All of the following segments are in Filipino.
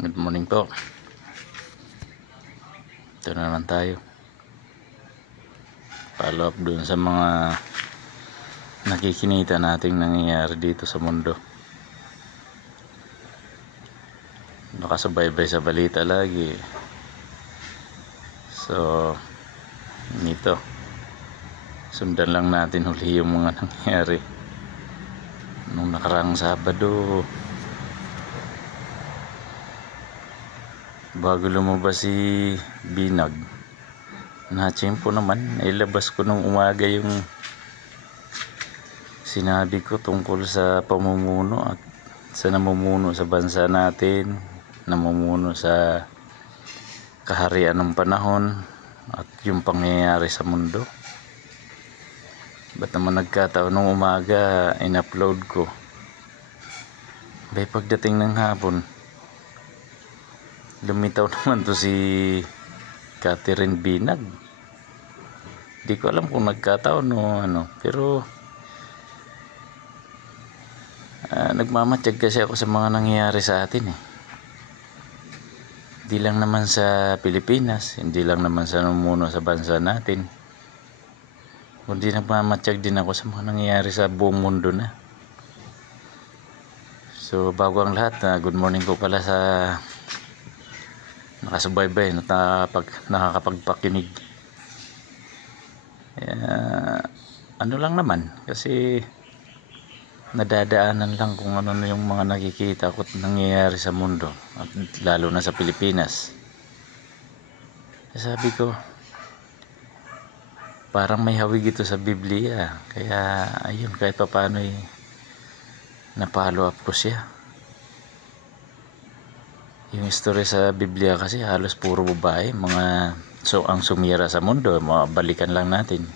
Good morning po. Ito na naman tayo. Follow up dun sa mga nakikinita nating nangyayari dito sa mundo. Nakasubaybay sa balita lagi. So, nito. Sundan lang natin huli yung mga nangyayari. Nung nakaraang Sabado, bago lumabas si Binag, natsimpo naman, nailabas ko nung umaga yung sinabi ko tungkol sa pamumuno at sa namumuno sa bansa natin, namumuno sa kaharian ng panahon at yung pangyayari sa mundo. Ba't naman nagkataon nung umaga in-upload ko? Bay pagdating ng hapon, lumitaw naman to si Catherine Binag. Di ko alam kung nagkataon o ano, pero nagmamatsyag kasi ako sa mga nangyayari sa atin eh. Hindi lang naman sa Pilipinas, hindi lang naman sa namumuno sa bansa natin, kundi nagmamatsyag din ako sa mga nangyayari sa buong mundo na. So bago ang lahat, good morning po pala sa nakasubaybay at nakakapagpakinig. Ano lang naman, kasi nadadaanan lang kung ano na yung mga nakikita ko at nangyayari sa mundo at lalo na sa Pilipinas. Sabi ko, parang may hawig ito sa Biblia, kaya ayun, kahit pa paano na-follow up ko siya. Yung story sa Biblia kasi halos puro babae, ang sumira sa mundo. Balikan lang natin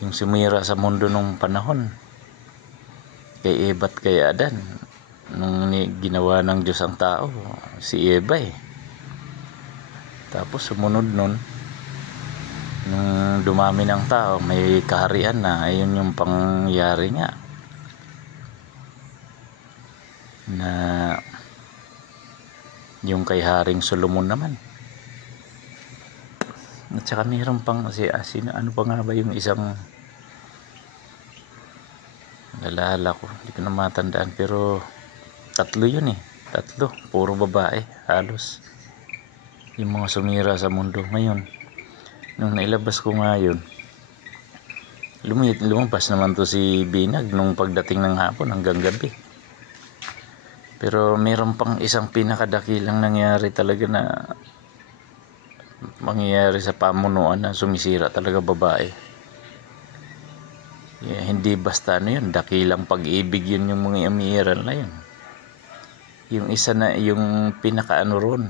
yung sumira sa mundo nung panahon kay Eva at kay Adan, nung ginawa ng Diyos ang tao, si Eva eh. Tapos sumunod nun, nung dumami ng tao, may kaharian na, ayun yung pangyari nga na yung kay Haring Solomon naman. At saka mayroon pang ano pa nga ba yung isang nalala ko, hindi ko na matandaan, pero tatlo yun eh, puro babae halos yung mga sumira sa mundo. Ngayon nung nailabas ko nga yun, lumabas naman to si Binag nung pagdating ng hapon hanggang gabi. Pero meron pang isang pinakadakilang nangyari talaga na mangyayari sa pamunuan na sumisira talaga babae. Hindi basta ano yun, dakilang pag-ibig yun, yung mga amiral na yun. Yung isa na, yung pinakaano ron,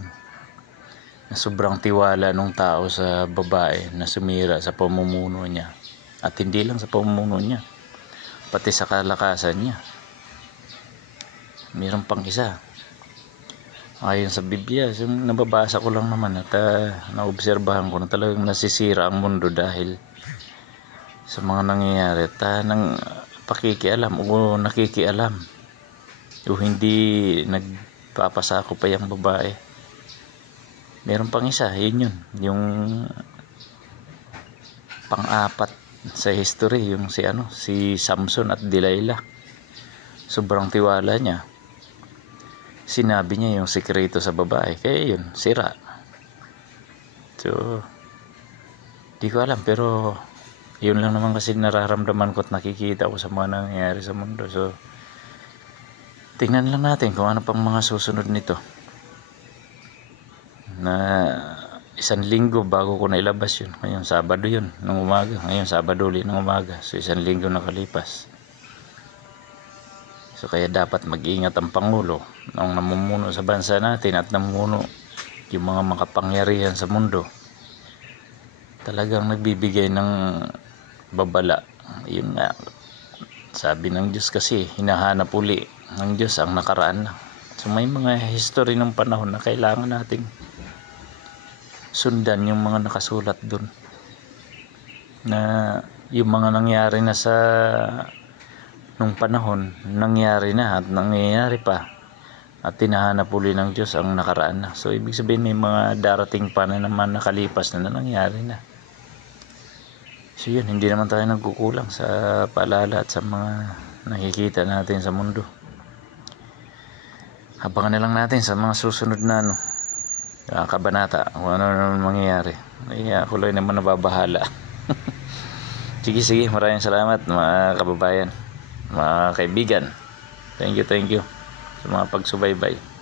na sobrang tiwala ng tao sa babae na sumira sa pamumuno niya. At hindi lang sa pamumuno niya, pati sa kalakasan niya. Meron pang isa. Ayon sa Biblia, nababasa ko lang naman at naobserbahan ko na talagang nasisira ang mundo dahil sa mga nangyayari at nang pakikialam o nakikialam o hindi nagpapasako pa yung babae. Meron pang isa, yun yung pang-apat sa history, yung si Samson at Delilah. Sobrang tiwala niya, sinabi niya yung sikreto sa babae, kaya yun, sira. So di ko alam, pero yun lang naman kasi nararamdaman ko at nakikita ko sa mga nangyayari sa mundo. So tingnan lang natin kung ano pang mga susunod nito. Na isang linggo bago ko na ilabas yun, ngayon Sabado yun ng umaga, ngayon Sabado ulit ng umaga, so isang linggo nakalipas. So kaya dapat mag-ingat ang Pangulo, ang namumuno sa bansa natin at namumuno yung mga makapangyarihan sa mundo. Talagang nagbibigay ng babala. Yun nga, sabi ng Diyos kasi, hinahanap uli ng Diyos ang nakaraan na. So may mga history ng panahon na kailangan nating sundan yung mga nakasulat dun, na yung mga nangyari na sa nung panahon, nangyari na at nangyayari pa, at tinahanap uli ng Diyos ang nakaraan na. So ibig sabihin may mga darating pa na naman nakalipas na nangyari na. So yun, hindi naman tayo nagkukulang sa paalala at sa mga nakikita natin sa mundo. Abangan na lang natin sa mga susunod na kabanata kung ano naman mangyayari. Ako lang naman nababahala. Sige, maraming salamat mga kababayan, mga kaibigan. Thank you sa mga pagsubaybay.